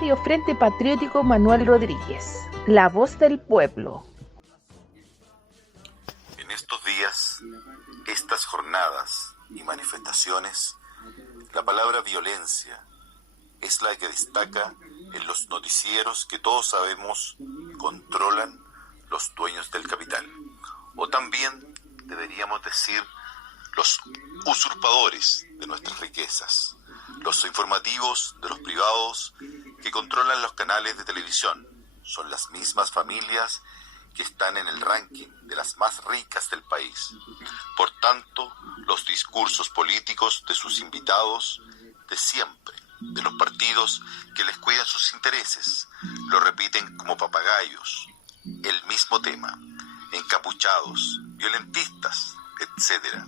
Radio Frente Patriótico Manuel Rodríguez, la voz del pueblo. En estos días, estas jornadas y manifestaciones, la palabra violencia es la que destaca en los noticieros que todos sabemos controlan los dueños del capital. O también deberíamos decir los usurpadores de nuestras riquezas, los informativos de los privados que controlan los canales de televisión. Son las mismas familias que están en el ranking de las más ricas del país. Por tanto, los discursos políticos de sus invitados de siempre, de los partidos que les cuidan sus intereses, lo repiten como papagayos, el mismo tema, encapuchados, violentistas, etc.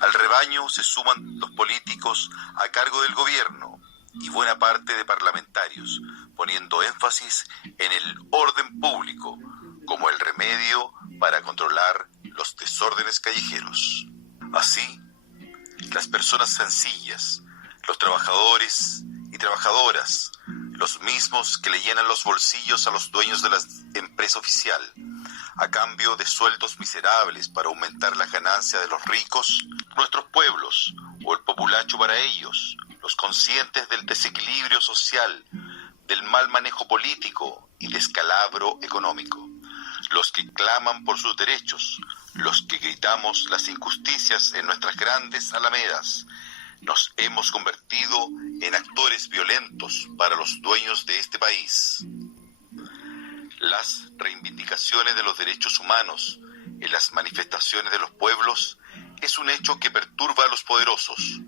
Al rebaño se suman los políticos a cargo del gobierno y buena parte de parlamentarios, poniendo énfasis en el orden público como el remedio para controlar los desórdenes callejeros. Así, las personas sencillas, los trabajadores y trabajadoras, los mismos que le llenan los bolsillos a los dueños de la empresa oficial, a cambio de sueldos miserables para aumentar la ganancia de los ricos, nuestros pueblos, o el populacho para ellos, los conscientes del desequilibrio social, del mal manejo político y descalabro económico, los que claman por sus derechos, los que gritamos las injusticias en nuestras grandes alamedas, nos hemos convertido en actores violentos para los dueños de este país. Las reivindicaciones de los derechos humanos en las manifestaciones de los pueblos es un hecho que perturba a los poderosos,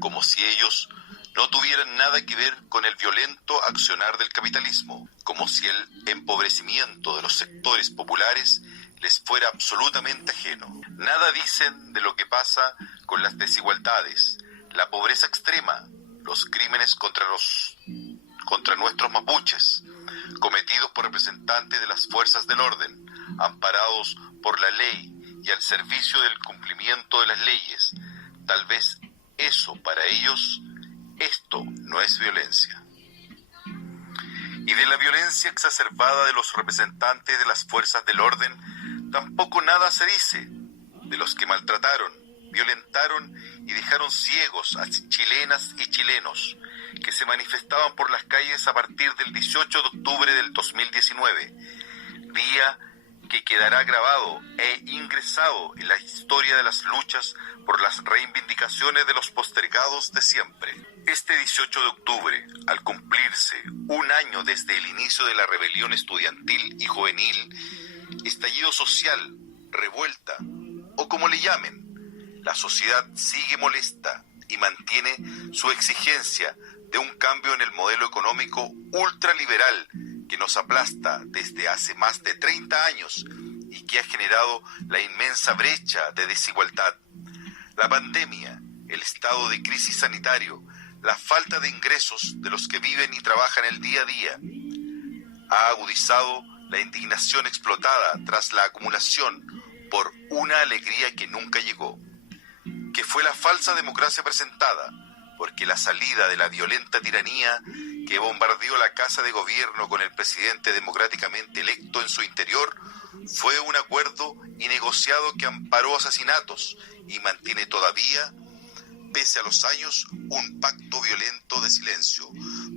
como si ellos no tuvieran nada que ver con el violento accionar del capitalismo, como si el empobrecimiento de los sectores populares les fuera absolutamente ajeno. Nada dicen de lo que pasa con las desigualdades, la pobreza extrema, los crímenes contra nuestros mapuches, cometidos por representantes de las fuerzas del orden, amparados por la ley y al servicio del cumplimiento de las leyes. Tal vez eso para ellos, esto no es violencia. Y de la violencia exacerbada de los representantes de las fuerzas del orden, tampoco nada se dice de los que maltrataron, violentaron y dejaron ciegos a chilenas y chilenos que se manifestaban por las calles a partir del 18 de octubre del 2019, día que quedará grabado e ingresado en la historia de las luchas por las reivindicaciones de los postergados de siempre. Este 18 de octubre, al cumplirse un año desde el inicio de la rebelión estudiantil y juvenil, estallido social, revuelta, o como le llamen, la sociedad sigue molesta y mantiene su exigencia de un cambio en el modelo económico ultraliberal que nos aplasta desde hace más de 30 años y que ha generado la inmensa brecha de desigualdad. La pandemia, el estado de crisis sanitario, la falta de ingresos de los que viven y trabajan el día a día, ha agudizado la indignación explotada tras la acumulación por una alegría que nunca llegó, que fue la falsa democracia presentada, porque la salida de la violenta tiranía que bombardeó la casa de gobierno con el presidente democráticamente electo en su interior fue un acuerdo y negociado que amparó asesinatos y mantiene todavía, pese a los años, un pacto violento de silencio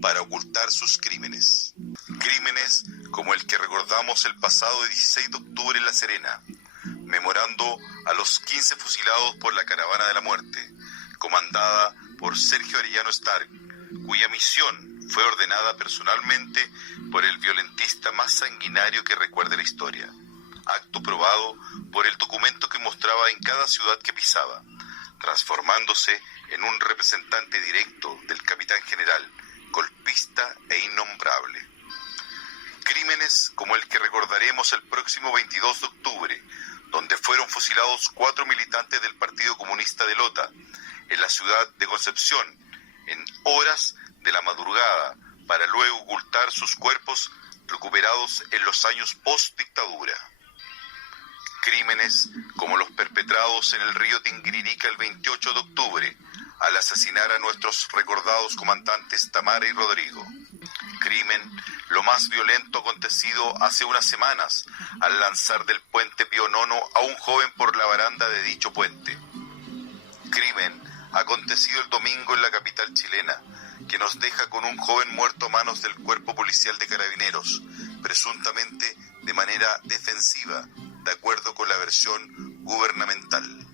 para ocultar sus crímenes. Crímenes como el que recordamos el pasado 16 de octubre en La Serena, memorando a los 15 fusilados por la Caravana de la Muerte, comandada por Sergio Arellano Stark, cuya misión fue ordenada personalmente por el violentista más sanguinario que recuerde la historia, acto probado por el documento que mostraba en cada ciudad que pisaba, transformándose en un representante directo del capitán general, golpista e innombrable. Crímenes como el que recordaremos el próximo 22 de octubre, donde fueron fusilados 4 militantes del Partido Comunista de Lota, en la ciudad de Concepción, en horas de la madrugada, para luego ocultar sus cuerpos recuperados en los años post-dictadura. Crímenes como los perpetrados en el río Tinguiririca el 28 de octubre, al asesinar a nuestros recordados comandantes Tamara y Rodrigo. crimen, lo más violento acontecido hace unas semanas al lanzar del puente Pío IX a un joven por la baranda de dicho puente. Crimen acontecido el domingo en la capital chilena, que nos deja con un joven muerto a manos del Cuerpo Policial de Carabineros, presuntamente de manera defensiva, de acuerdo con la versión gubernamental.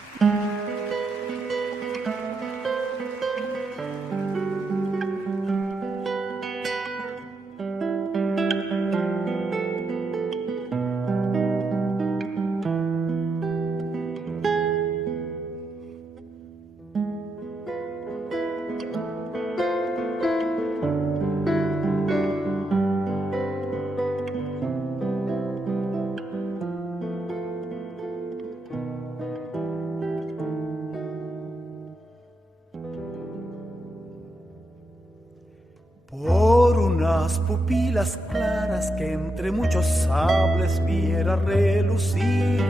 Por unas pupilas claras que entre muchos sables viera relucir,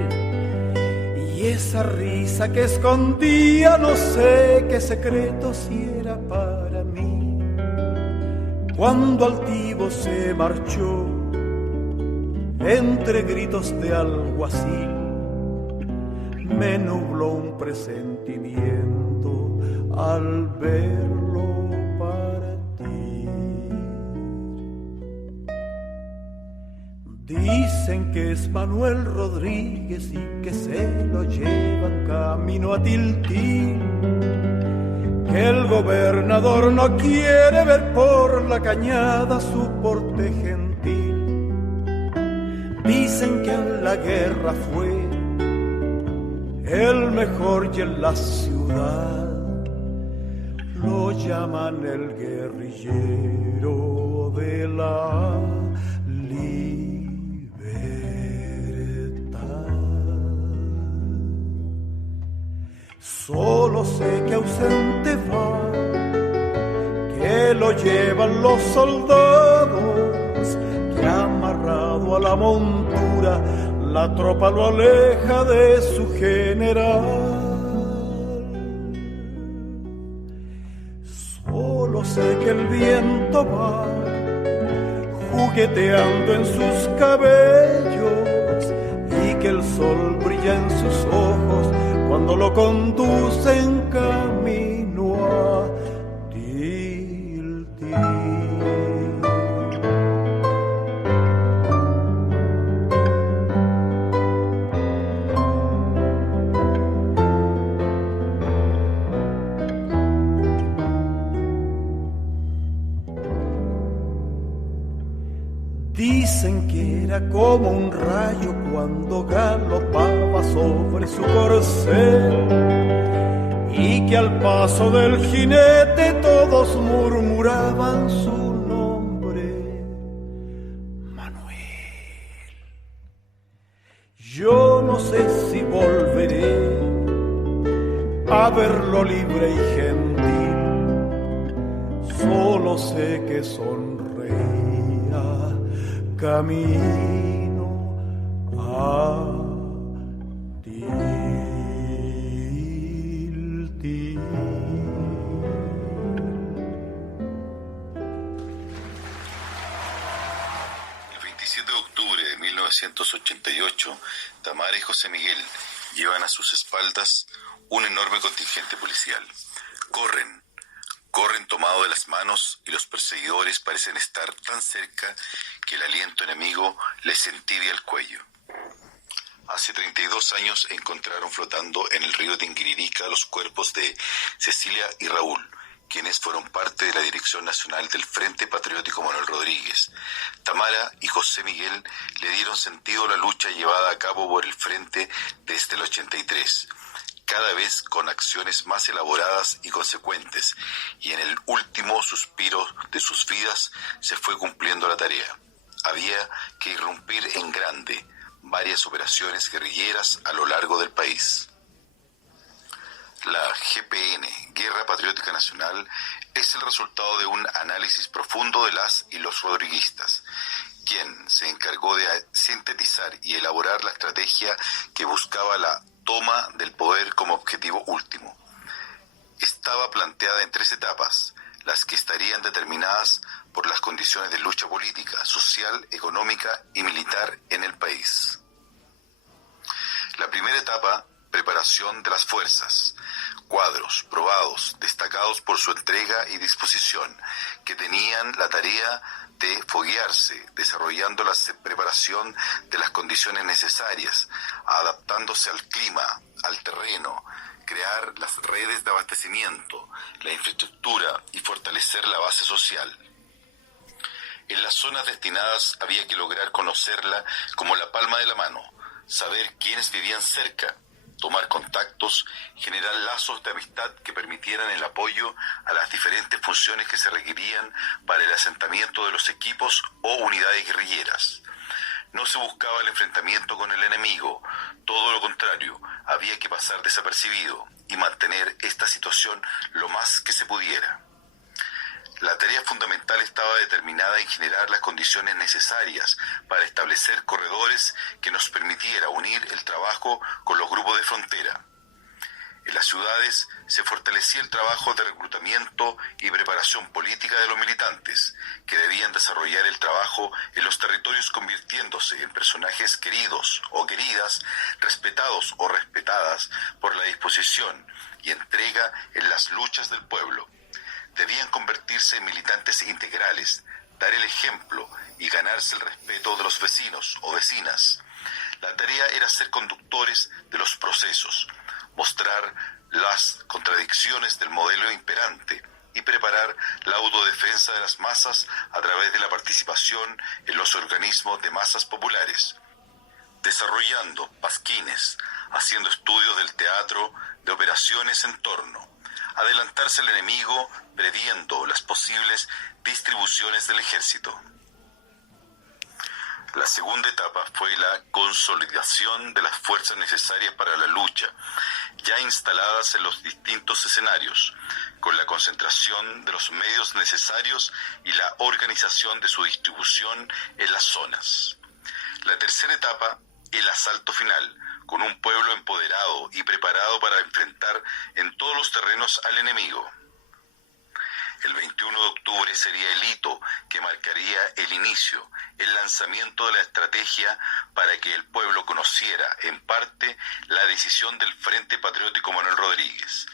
y esa risa que escondía no sé qué secreto si era para mí. Cuando altivo se marchó, entre gritos de alguacil, me nubló un presentimiento al verlo partir. Dicen que es Manuel Rodríguez y que se lo llevan camino a Tiltil, que el gobernador no quiere ver por la cañada su porte gentil. Dicen que en la guerra fue el mejor y en la ciudad lo llaman el guerrillero de la Solo sé que ausente va, que lo llevan los soldados, que amarrado a la montura la tropa lo aleja de su general. Solo sé que el viento va jugueteando en sus cabellos y que el sol brilla en sus ojos cuando lo conduce en camino a Tiltil. Dicen que era como un rayo cuando galopaba sobre su corcel, y que al paso del jinete todos murmuraban su nombre, Manuel. Yo no sé si volveré a verlo libre y gentil, solo sé que sonreía camino a Tiltil. El 27 de octubre de 1988, Tamara y José Miguel llevan a sus espaldas un enorme contingente policial. Corren tomados de las manos y los perseguidores parecen estar tan cerca que el aliento enemigo les entibia el cuello. Hace 32 años encontraron flotando en el río Tinguiririca los cuerpos de Cecilia y Raúl, quienes fueron parte de la Dirección Nacional del Frente Patriótico Manuel Rodríguez. Tamara y José Miguel le dieron sentido a la lucha llevada a cabo por el Frente desde el 83, cada vez con acciones más elaboradas y consecuentes, y en el último suspiro de sus vidas se fue cumpliendo la tarea. Había que irrumpir en grande varias operaciones guerrilleras a lo largo del país. La GPN, Guerra Patriótica Nacional, es el resultado de un análisis profundo de las y los rodriguistas, quien se encargó de sintetizar y elaborar la estrategia que buscaba la toma del poder como objetivo último. Estaba planteada en 3 etapas, las que estarían determinadas por las condiciones de lucha política, social, económica y militar en el país. La primera etapa, preparación de las fuerzas, cuadros probados, destacados por su entrega y disposición, que tenían la tarea de foguearse, desarrollando la preparación de las condiciones necesarias, adaptándose al clima, al terreno, crear las redes de abastecimiento, la infraestructura y fortalecer la base social. En las zonas destinadas había que lograr conocerla como la palma de la mano, saber quiénes vivían cerca, tomar contactos, generar lazos de amistad que permitieran el apoyo a las diferentes funciones que se requerían para el asentamiento de los equipos o unidades guerrilleras. No se buscaba el enfrentamiento con el enemigo, todo lo contrario, había que pasar desapercibido y mantener esta situación lo más que se pudiera. La tarea fundamental estaba determinada en generar las condiciones necesarias para establecer corredores que nos permitiera unir el trabajo con los grupos de frontera. En las ciudades se fortalecía el trabajo de reclutamiento y preparación política de los militantes, que debían desarrollar el trabajo en los territorios convirtiéndose en personajes queridos o queridas, respetados o respetadas por la disposición y entrega en las luchas del pueblo. Debían convertirse en militantes integrales, dar el ejemplo y ganarse el respeto de los vecinos o vecinas. La tarea era ser conductores de los procesos, mostrar las contradicciones del modelo imperante y preparar la autodefensa de las masas a través de la participación en los organismos de masas populares, desarrollando pasquines, haciendo estudios del teatro, de operaciones en torno, adelantarse al enemigo previendo las posibles distribuciones del ejército. La segunda etapa fue la consolidación de las fuerzas necesarias para la lucha, ya instaladas en los distintos escenarios, con la concentración de los medios necesarios y la organización de su distribución en las zonas. La tercera etapa, el asalto final, con un pueblo empoderado y preparado para enfrentar en todos los terrenos al enemigo. El 21 de octubre sería el hito que marcaría el inicio, el lanzamiento de la estrategia para que el pueblo conociera, en parte, la decisión del Frente Patriótico Manuel Rodríguez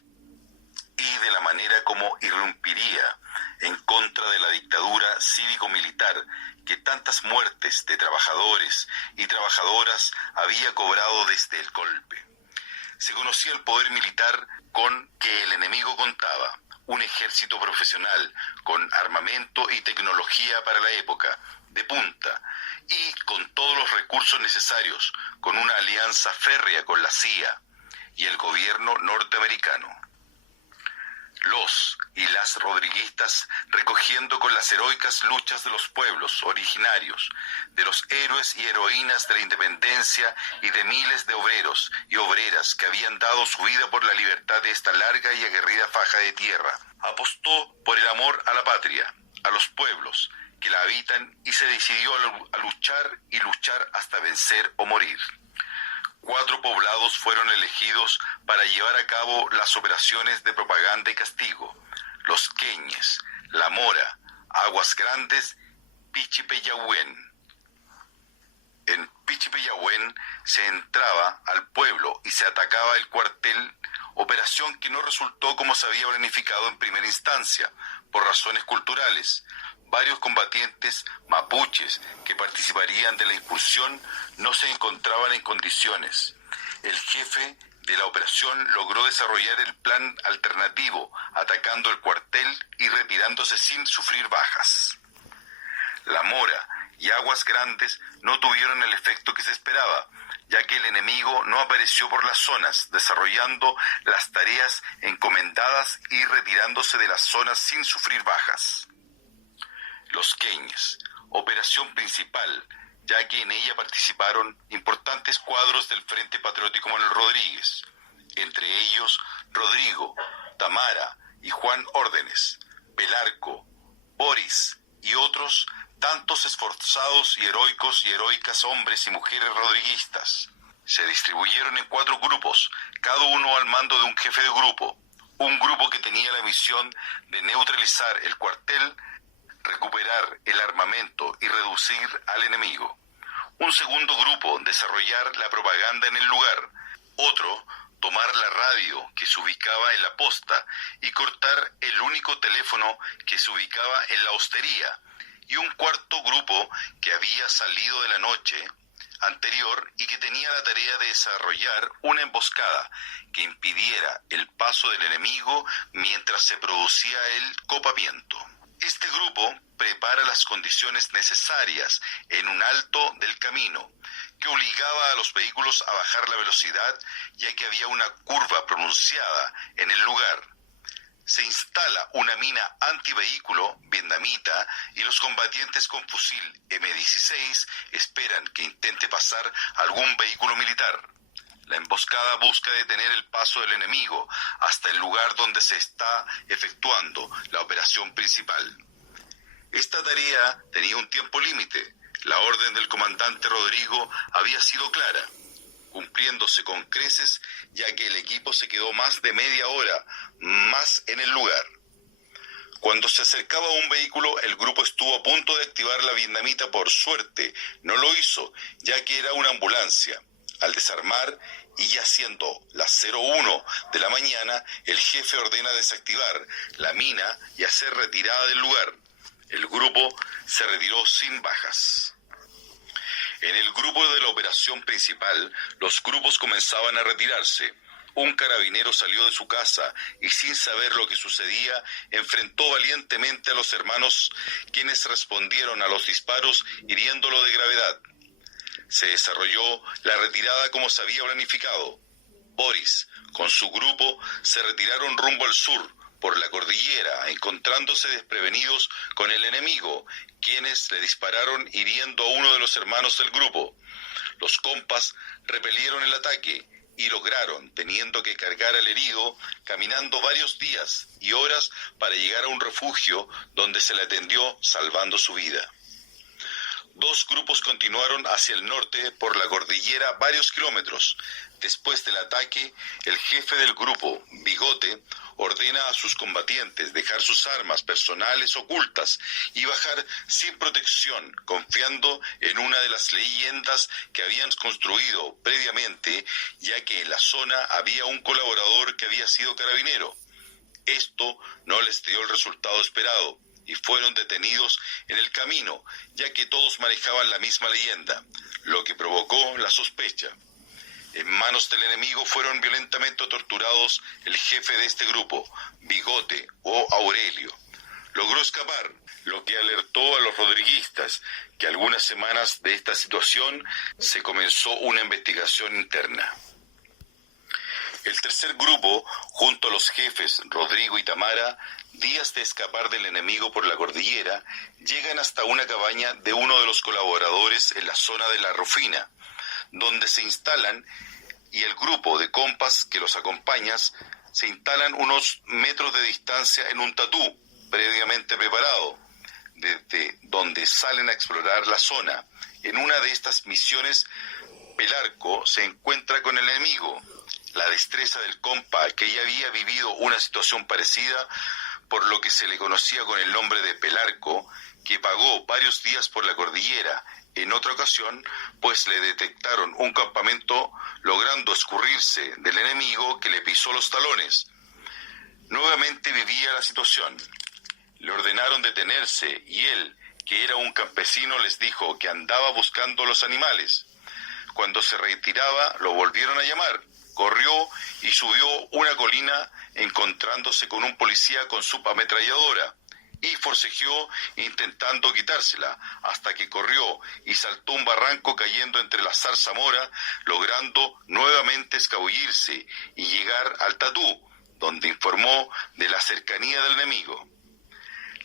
y de la manera como irrumpiría en contra de la dictadura cívico-militar que tantas muertes de trabajadores y trabajadoras había cobrado desde el golpe. Se conocía el poder militar con que el enemigo contaba, un ejército profesional con armamento y tecnología para la época, de punta, y con todos los recursos necesarios, con una alianza férrea con la CIA y el gobierno norteamericano. Los y las rodriguistas recogiendo con las heroicas luchas de los pueblos originarios, de los héroes y heroínas de la independencia y de miles de obreros y obreras que habían dado su vida por la libertad de esta larga y aguerrida faja de tierra. Apostó por el amor a la patria, a los pueblos que la habitan y se decidió a luchar y luchar hasta vencer o morir. 4 poblados fueron elegidos para llevar a cabo las operaciones de propaganda y castigo: Los Queñes, La Mora, Aguas Grandes, Pichipeyahuen. En Pichipeyahuen se entraba al pueblo y se atacaba el cuartel, operación que no resultó como se había planificado en primera instancia, por razones culturales. Varios combatientes mapuches que participarían de la incursión no se encontraban en condiciones. El jefe de la operación logró desarrollar el plan alternativo, atacando el cuartel y retirándose sin sufrir bajas. La Mora y Aguas Grandes no tuvieron el efecto que se esperaba, ya que el enemigo no apareció por las zonas, desarrollando las tareas encomendadas y retirándose de las zonas sin sufrir bajas. Los Queñes, operación principal, ya que en ella participaron importantes cuadros del Frente Patriótico Manuel Rodríguez, entre ellos Rodrigo, Tamara y Juan Órdenes, Pelarco, Boris y otros tantos esforzados y heroicos y heroicas hombres y mujeres rodriguistas. Se distribuyeron en 4 grupos, cada uno al mando de un jefe de grupo. Un grupo que tenía la misión de neutralizar el cuartel, recuperar el armamento y reducir al enemigo. Un segundo grupo, desarrollar la propaganda en el lugar. Otro, tomar la radio que se ubicaba en la posta y cortar el único teléfono que se ubicaba en la hostería. Y un cuarto grupo que había salido de la noche anterior y que tenía la tarea de desarrollar una emboscada que impidiera el paso del enemigo mientras se producía el copamiento. Este grupo prepara las condiciones necesarias en un alto del camino, que obligaba a los vehículos a bajar la velocidad, ya que había una curva pronunciada en el lugar. Se instala una mina antivehículo vietnamita y los combatientes con fusil M16 esperan que intente pasar algún vehículo militar. La emboscada busca detener el paso del enemigo hasta el lugar donde se está efectuando la operación principal. Esta tarea tenía un tiempo límite. La orden del comandante Rodrigo había sido clara, cumpliéndose con creces, ya que el equipo se quedó más de media hora más en el lugar. Cuando se acercaba a un vehículo, el grupo estuvo a punto de activar la vietnamita. Por suerte, no lo hizo, ya que era una ambulancia. Al desarmar, y ya siendo las 01 de la mañana, el jefe ordena desactivar la mina y hacer retirada del lugar. El grupo se retiró sin bajas. En el grupo de la operación principal, los grupos comenzaban a retirarse. Un carabinero salió de su casa y, sin saber lo que sucedía, enfrentó valientemente a los hermanos, quienes respondieron a los disparos hiriéndolo de gravedad. Se desarrolló la retirada como se había planificado. Boris, con su grupo, se retiraron rumbo al sur, por la cordillera, encontrándose desprevenidos con el enemigo, quienes le dispararon hiriendo a uno de los hermanos del grupo. Los compas repelieron el ataque y lograron, teniendo que cargar al herido, caminando varios días y horas para llegar a un refugio donde se le atendió salvando su vida. Dos grupos continuaron hacia el norte por la cordillera varios kilómetros. Después del ataque, el jefe del grupo, Bigote, ordena a sus combatientes dejar sus armas personales ocultas y bajar sin protección, confiando en una de las leyendas que habían construido previamente, ya que en la zona había un colaborador que había sido carabinero. Esto no les dio el resultado esperado y fueron detenidos en el camino, ya que todos manejaban la misma leyenda, lo que provocó la sospecha. En manos del enemigo fueron violentamente torturados el jefe de este grupo, Bigote o Aurelio. Logró escapar, lo que alertó a los rodriguistas que algunas semanas de esta situación se comenzó una investigación interna. El tercer grupo, junto a los jefes Rodrigo y Tamara, días de escapar del enemigo por la cordillera, llegan hasta una cabaña de uno de los colaboradores en la zona de La Rufina, donde se instalan, y el grupo de compas que los acompañas se instalan unos metros de distancia en un tatú previamente preparado, desde donde salen a explorar la zona. En una de estas misiones, Pelarco se encuentra con el enemigo. La destreza del compa, que ya había vivido una situación parecida, por lo que se le conocía con el nombre de Pelarco, que pagó varios días por la cordillera. En otra ocasión, pues le detectaron un campamento, logrando escurrirse del enemigo que le pisó los talones. Nuevamente vivía la situación. Le ordenaron detenerse y él, que era un campesino, les dijo que andaba buscando los animales. Cuando se retiraba, lo volvieron a llamar. Corrió y subió una colina, encontrándose con un policía con su ametralladora, y forcejeó intentando quitársela, hasta que corrió y saltó un barranco cayendo entre la zarzamora, logrando nuevamente escabullirse y llegar al tatú, donde informó de la cercanía del enemigo.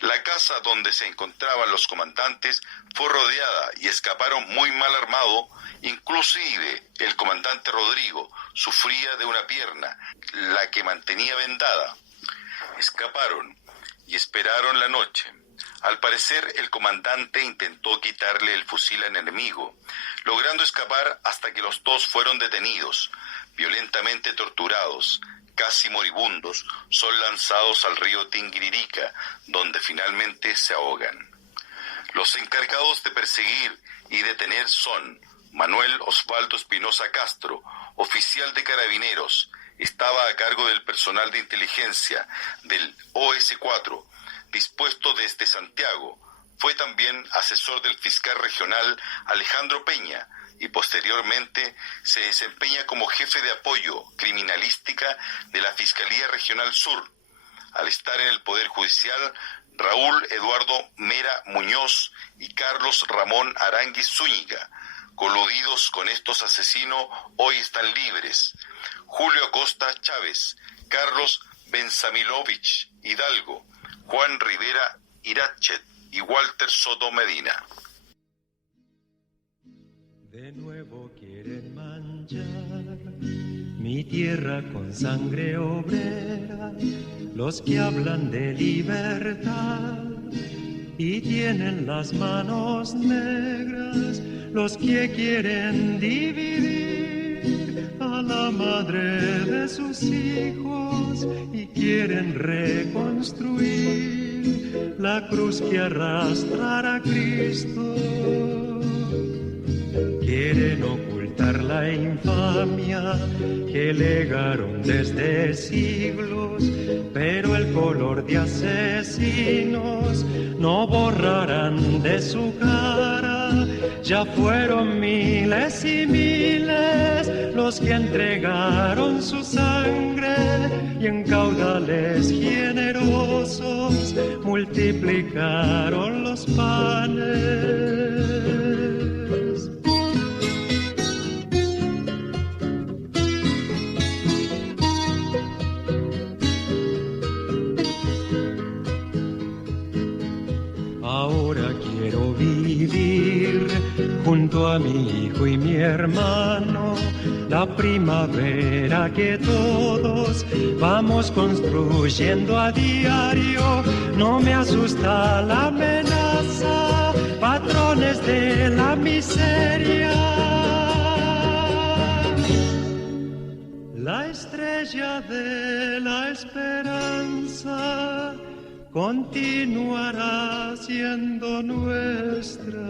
La casa donde se encontraban los comandantes fue rodeada y escaparon muy mal armados. Inclusive el comandante Rodrigo sufría de una pierna, la que mantenía vendada. Escaparon y esperaron la noche. Al parecer, el comandante intentó quitarle el fusil al enemigo, logrando escapar hasta que los dos fueron detenidos. violentamente torturados, casi moribundos, son lanzados al río Tinguiririca, donde finalmente se ahogan. Los encargados de perseguir y detener son Manuel Osvaldo Espinosa Castro, oficial de Carabineros, estaba a cargo del personal de inteligencia del OS4, dispuesto desde Santiago. Fue también asesor del fiscal regional Alejandro Peña y posteriormente se desempeña como jefe de apoyo criminalística de la Fiscalía Regional Sur. Al estar en el Poder Judicial, Raúl Eduardo Mera Muñoz y Carlos Ramón Aránguiz Zúñiga, coludidos con estos asesinos, hoy están libres. Julio Acosta Chávez, Carlos Benzamilovich Hidalgo, Juan Rivera Irachet y Walter Soto Medina. De nuevo quieren manchar mi tierra con sangre obrera, los que hablan de libertad y tienen las manos negras, los que quieren dividir a la madre de sus hijos y quieren reconstruir la cruz que arrastrará a Cristo. Quieren ocultar la infamia que legaron desde siglos, pero el color de asesinos no borrarán de su cara. Ya fueron miles y miles los que entregaron su sangre y en caudales generosos multiplicaron los panes. Ahora quiero vivir junto a mi hijo y mi hermano, la primavera que todos vamos construyendo a diario. No me asusta la amenaza, patrones de la miseria. La estrella de la esperanza continuará siendo nuestra.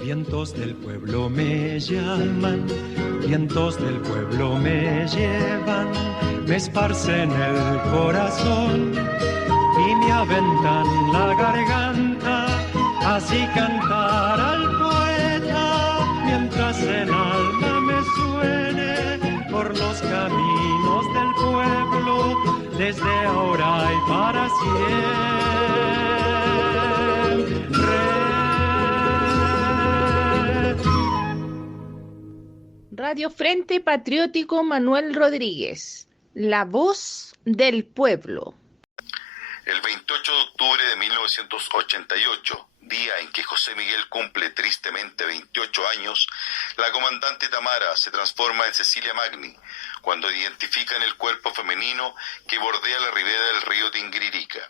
Vientos del pueblo me llaman, vientos del pueblo me llevan, me esparcen el corazón y me aventan la garganta, así cantar al poeta, mientras el alma me suene por los caminos del pueblo, desde ahora y para siempre. Radio Frente Patriótico Manuel Rodríguez, la voz del pueblo. El 28 de octubre de 1988, día en que José Miguel cumple tristemente 28 años, la comandante Tamara se transforma en Cecilia Magni, cuando identifican el cuerpo femenino que bordea la ribera del río Tinguiririca.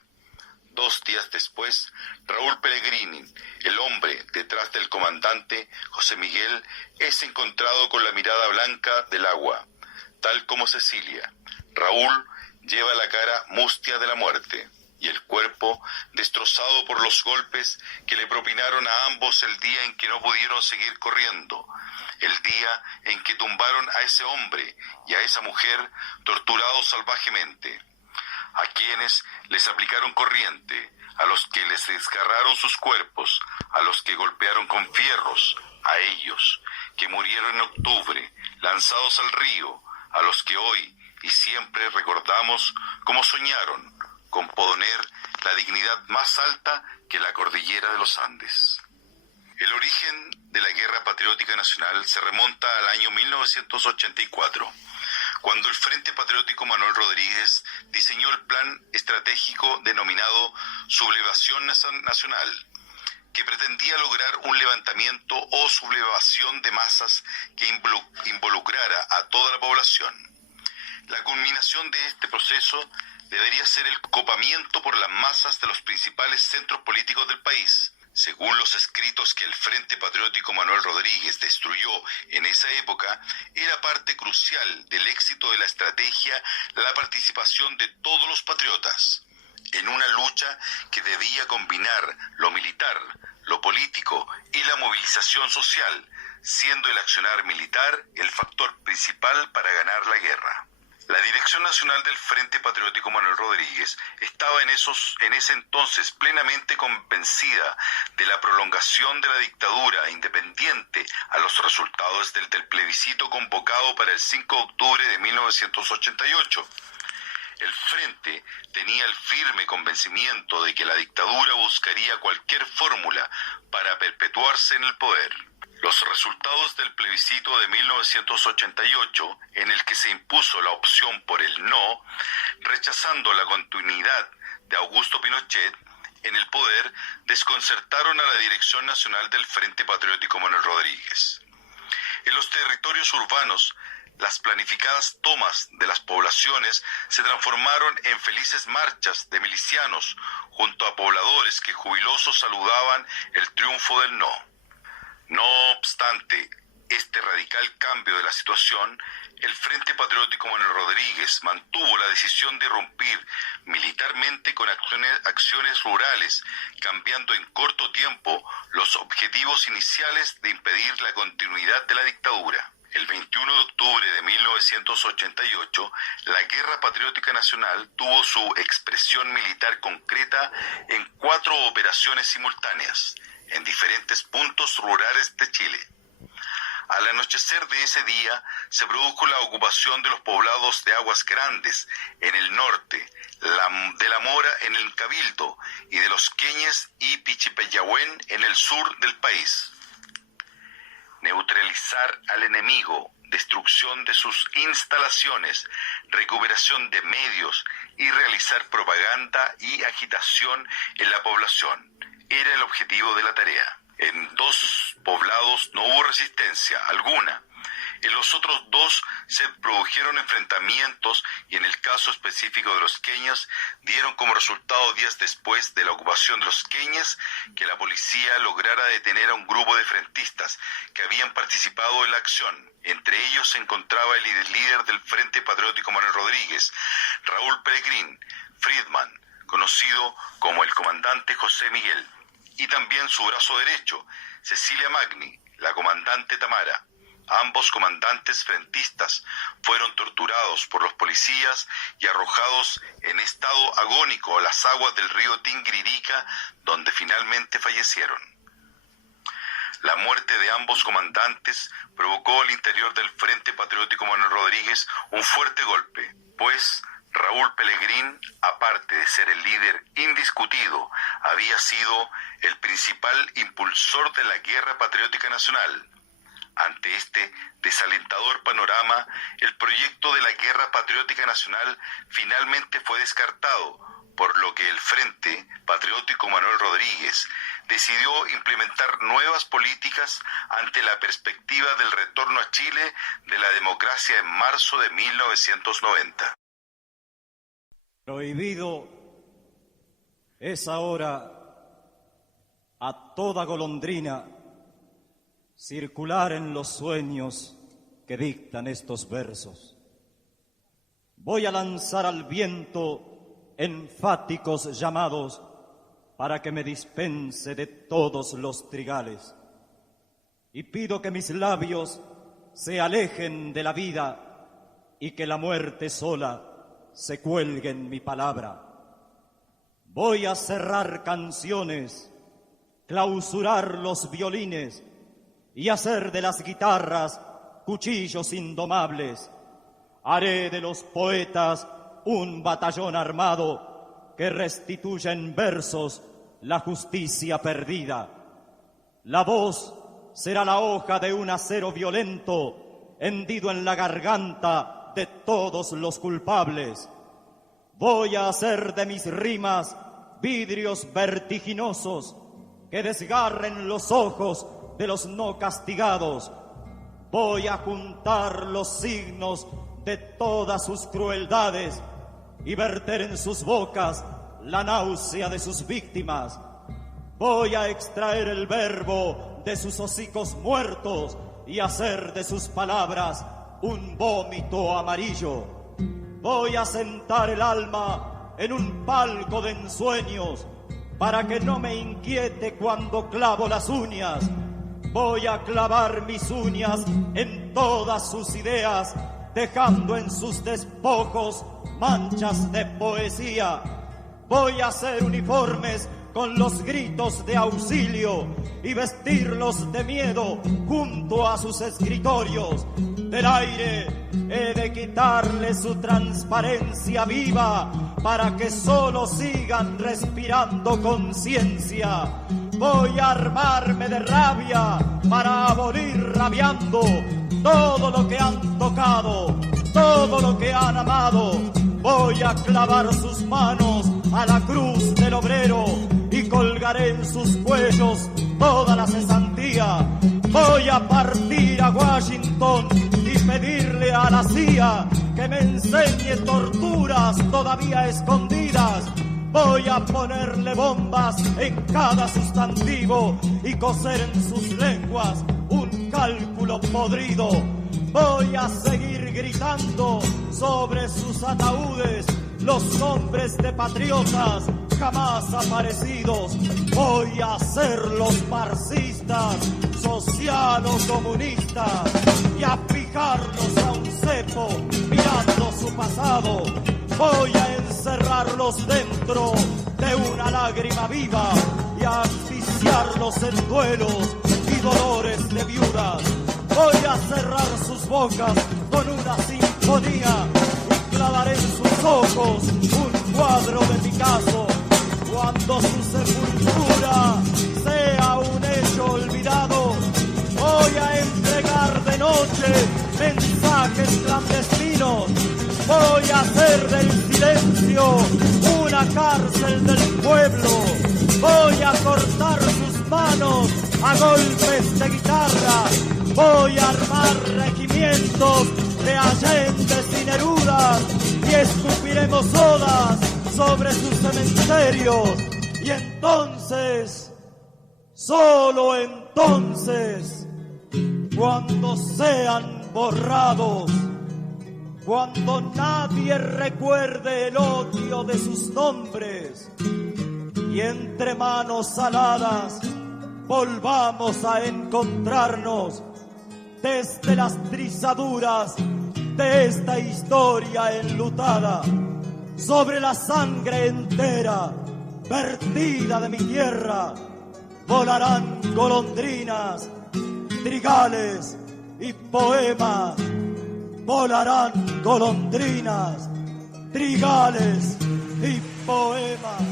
2 días después, Raúl Pellegrini, el hombre detrás del comandante José Miguel, es encontrado con la mirada blanca del agua, tal como Cecilia. Raúl lleva la cara mustia de la muerte y el cuerpo destrozado por los golpes que le propinaron a ambos el día en que no pudieron seguir corriendo, el día en que tumbaron a ese hombre y a esa mujer torturados salvajemente, a quienes les aplicaron corriente, a los que les desgarraron sus cuerpos, a los que golpearon con fierros, a ellos que murieron en octubre, lanzados al río, a los que hoy y siempre recordamos como soñaron con poner la dignidad más alta que la cordillera de los Andes. El origen de la Guerra Patriótica Nacional se remonta al año 1984, cuando el Frente Patriótico Manuel Rodríguez diseñó el plan estratégico denominado Sublevación Nacional, que pretendía lograr un levantamiento o sublevación de masas que involucrara a toda la población. La culminación de este proceso debería ser el copamiento por las masas de los principales centros políticos del país. Según los escritos que el Frente Patriótico Manuel Rodríguez destruyó en esa época, era parte crucial del éxito de la estrategia la participación de todos los patriotas en una lucha que debía combinar lo militar, lo político y la movilización social, siendo el accionar militar el factor principal para ganar la guerra. La Dirección Nacional del Frente Patriótico Manuel Rodríguez estaba en ese entonces plenamente convencida de la prolongación de la dictadura independiente a los resultados del plebiscito convocado para el 5 de octubre de 1988. El Frente tenía el firme convencimiento de que la dictadura buscaría cualquier fórmula para perpetuarse en el poder. Los resultados del plebiscito de 1988, en el que se impuso la opción por el no, rechazando la continuidad de Augusto Pinochet en el poder, desconcertaron a la Dirección Nacional del Frente Patriótico Manuel Rodríguez. En los territorios urbanos, las planificadas tomas de las poblaciones se transformaron en felices marchas de milicianos junto a pobladores que jubilosos saludaban el triunfo del no. No obstante este radical cambio de la situación, el Frente Patriótico Manuel Rodríguez mantuvo la decisión de irrumpir militarmente con acciones rurales, cambiando en corto tiempo los objetivos iniciales de impedir la continuidad de la dictadura. El 21 de octubre de 1988, la Guerra Patriótica Nacional tuvo su expresión militar concreta en 4 operaciones simultáneas, en diferentes puntos rurales de Chile. Al anochecer de ese día, se produjo la ocupación de los poblados de Aguas Grandes, en el norte, de La Mora, en el Cabildo, y de Los Queñes y Pichipeyahuen, en el sur del país. Neutralizar al enemigo, destrucción de sus instalaciones, recuperación de medios y realizar propaganda y agitación en la población era el objetivo de la tarea. En 2 poblados no hubo resistencia alguna. En los otros 2 se produjeron enfrentamientos y en el caso específico de Los Queñes dieron como resultado días después de la ocupación de Los Queñes que la policía lograra detener a un grupo de frentistas que habían participado en la acción. Entre ellos se encontraba el líder del Frente Patriótico Manuel Rodríguez, Raúl Pelegrín Friedman, conocido como el comandante José Miguel, y también su brazo derecho, Cecilia Magni, la comandante Tamara. Ambos comandantes frentistas fueron torturados por los policías y arrojados en estado agónico a las aguas del río Tinguiririca, donde finalmente fallecieron. La muerte de ambos comandantes provocó al interior del Frente Patriótico Manuel Rodríguez un fuerte golpe, pues Raúl Pelegrín, aparte de ser el líder indiscutido, había sido el principal impulsor de la Guerra Patriótica Nacional. Ante este desalentador panorama, el proyecto de la Guerra Patriótica Nacional finalmente fue descartado, por lo que el Frente Patriótico Manuel Rodríguez decidió implementar nuevas políticas ante la perspectiva del retorno a Chile de la democracia en marzo de 1990. Prohibido es ahora a toda golondrina circular en los sueños que dictan estos versos. Voy a lanzar al viento enfáticos llamados para que me dispense de todos los trigales. Y pido que mis labios se alejen de la vida y que la muerte sola se cuelgue en mi palabra. Voy a cerrar canciones, clausurar los violines y hacer de las guitarras cuchillos indomables. Haré de los poetas un batallón armado que restituya en versos la justicia perdida. La voz será la hoja de un acero violento hendido en la garganta de todos los culpables. Voy a hacer de mis rimas vidrios vertiginosos que desgarren los ojos de los no castigados. Voy a juntar los signos de todas sus crueldades y verter en sus bocas la náusea de sus víctimas. Voy a extraer el verbo de sus hocicos muertos y hacer de sus palabras un vómito amarillo. Voy a sentar el alma en un palco de ensueños para que no me inquiete cuando clavo las uñas. Voy a clavar mis uñas en todas sus ideas, dejando en sus despojos manchas de poesía. Voy a hacer uniformes con los gritos de auxilio y vestirlos de miedo junto a sus escritorios. Del aire he de quitarle su transparencia viva para que solo sigan respirando conciencia. Voy a armarme de rabia para abolir rabiando todo lo que han tocado, todo lo que han amado. Voy a clavar sus manos a la cruz del obrero y colgaré en sus cuellos toda la cesantía. Voy a partir a Washington y pedirle a la CIA que me enseñe torturas todavía escondidas. Voy a ponerle bombas en cada sustantivo y coser en sus lenguas un cálculo podrido. Voy a seguir gritando sobre sus ataúdes los nombres de patriotas jamás aparecidos. Voy a hacerlos marxistas, socialo-comunistas y a fijarlos a un cepo mirando su pasado. Voy a encerrarlos dentro de una lágrima viva y a asfixiarlos en duelos y dolores de viudas. Voy a cerrar sus bocas con una sinfonía y clavaré en sus ojos un cuadro de Picasso. Cuando su sepultura sea un hecho olvidado, voy a entregar de noche mensajes clandestinos. Voy a hacer del silencio una cárcel del pueblo. Voy a cortar sus manos a golpes de guitarra. Voy a armar regimientos de Allende y Nerudas y escupiremos odas sobre sus cementerios. Y entonces, solo entonces, cuando sean borrados, cuando nadie recuerde el odio de sus nombres y entre manos aladas volvamos a encontrarnos desde las trizaduras de esta historia enlutada, sobre la sangre entera vertida de mi tierra, volarán golondrinas, trigales y poemas. Volarán golondrinas, trigales y poemas.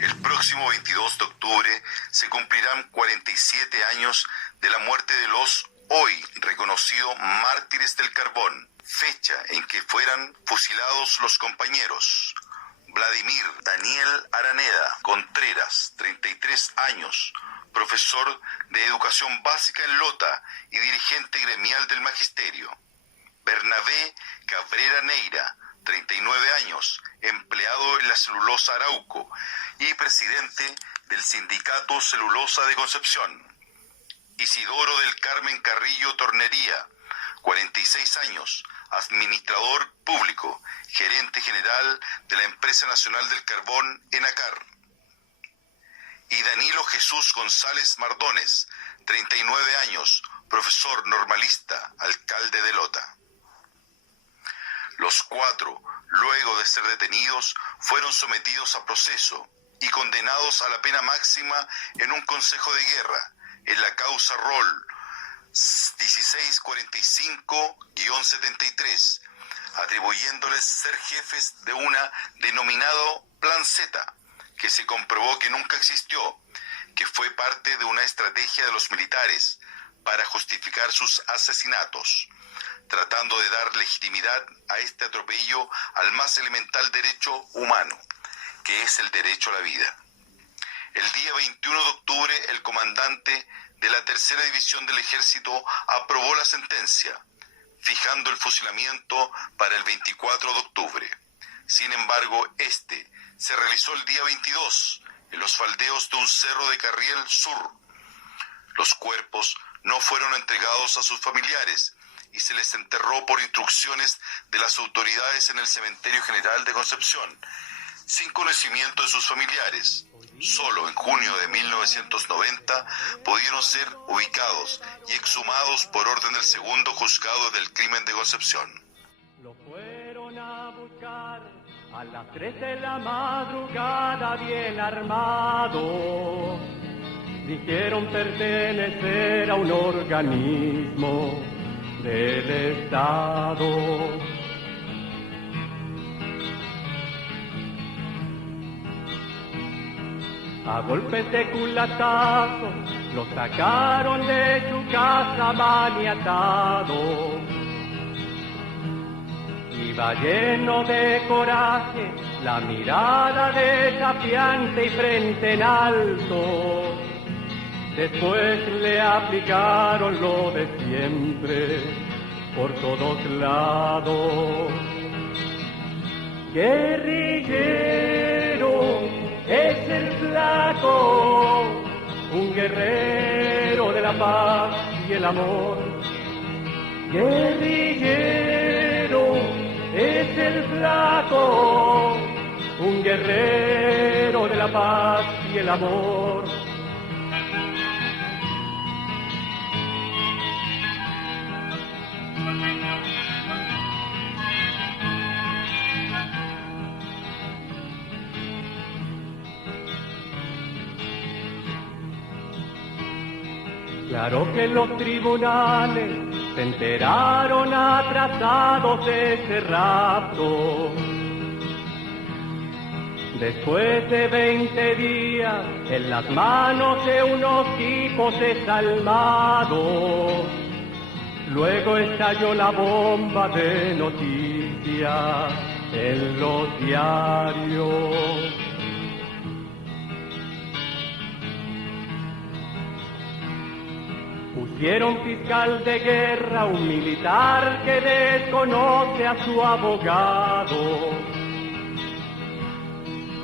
El próximo 22 de octubre se cumplirán 47 años de la muerte de los hoy reconocidos mártires del carbón, fecha en que fueran fusilados los compañeros Vladimir Daniel Araneda Contreras, 33 años, profesor de educación básica en Lota y dirigente gremial del magisterio. Bernabé Cabrera Neira, 39 años, empleado en la celulosa Arauco y presidente del sindicato Celulosa de Concepción. Isidoro del Carmen Carrillo Tornería, 46 años, administrador público, gerente general de la Empresa Nacional del Carbón, ENACAR. Y Danilo Jesús González Mardones, 39 años, profesor normalista, alcalde de Lota. Los cuatro, luego de ser detenidos, fueron sometidos a proceso y condenados a la pena máxima en un consejo de guerra, en la causa Roll 1645-73, atribuyéndoles ser jefes de una denominado Plan Z, que se comprobó que nunca existió, que fue parte de una estrategia de los militares para justificar sus asesinatos, tratando de dar legitimidad a este atropello al más elemental derecho humano, que es el derecho a la vida. El día 21 de octubre, el comandante de la Tercera División del Ejército aprobó la sentencia, fijando el fusilamiento para el 24 de octubre. Sin embargo, este se realizó el día 22 en los faldeos de un cerro de Carriel Sur. Los cuerpos no fueron entregados a sus familiares y se les enterró por instrucciones de las autoridades en el Cementerio General de Concepción, sin conocimiento de sus familiares. Solo en junio de 1990 pudieron ser ubicados y exhumados por orden del segundo juzgado del crimen de Concepción. Lo fueron a buscar a las 3 de la madrugada bien armado. Dijeron pertenecer a un organismo del Estado. A golpes de culatazos lo sacaron de su casa maniatado. Iba lleno de coraje, la mirada desafiante y frente en alto. Después le aplicaron lo de siempre, por todos lados. Guerrillero es el flaco, un guerrero de la paz y el amor. Guerrillero es el flaco, un guerrero de la paz y el amor. Claro que los tribunales se enteraron atrasados de ese rapto. Después de 20 días en las manos de unos tipos desalmados, luego estalló la bomba de noticias en los diarios. Pusieron fiscal de guerra un militar que desconoce a su abogado.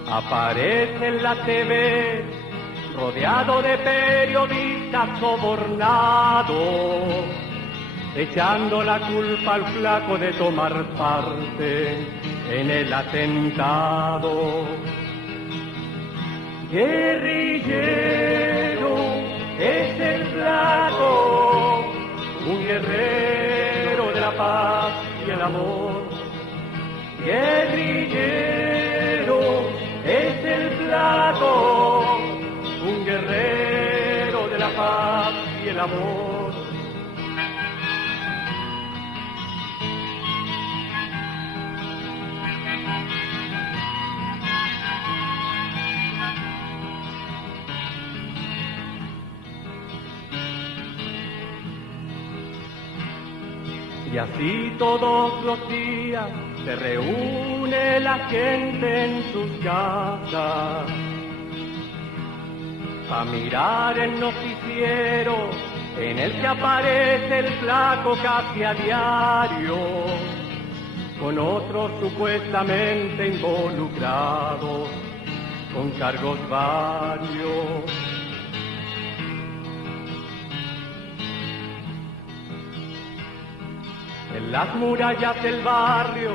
Aparece en la TV rodeado de periodistas sobornados, echando la culpa al flaco de tomar parte en el atentado. Guerrillero es el flaco, un guerrero de la paz y el amor. Guerrillero es el flaco, un guerrero de la paz y el amor. Y así todos los días se reúne la gente en sus casas a mirar el noticiero en el que aparece el flaco casi a diario, con otros supuestamente involucrados con cargos varios. En las murallas del barrio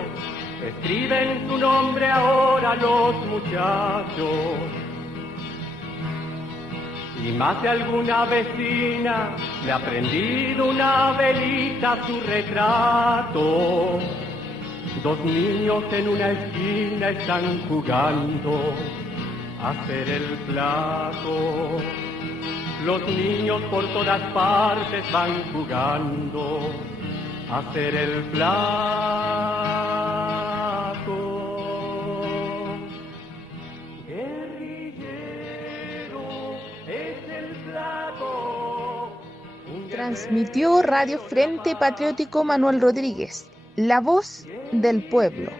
escriben su nombre ahora los muchachos. Y más de alguna vecina le ha prendido una velita a su retrato. Dos niños en una esquina están jugando a ser el flaco. Los niños por todas partes van jugando a ser el flaco. Guerrillero es el flaco. Transmitió Radio Frente Patriótico Manuel Rodríguez, la voz del pueblo.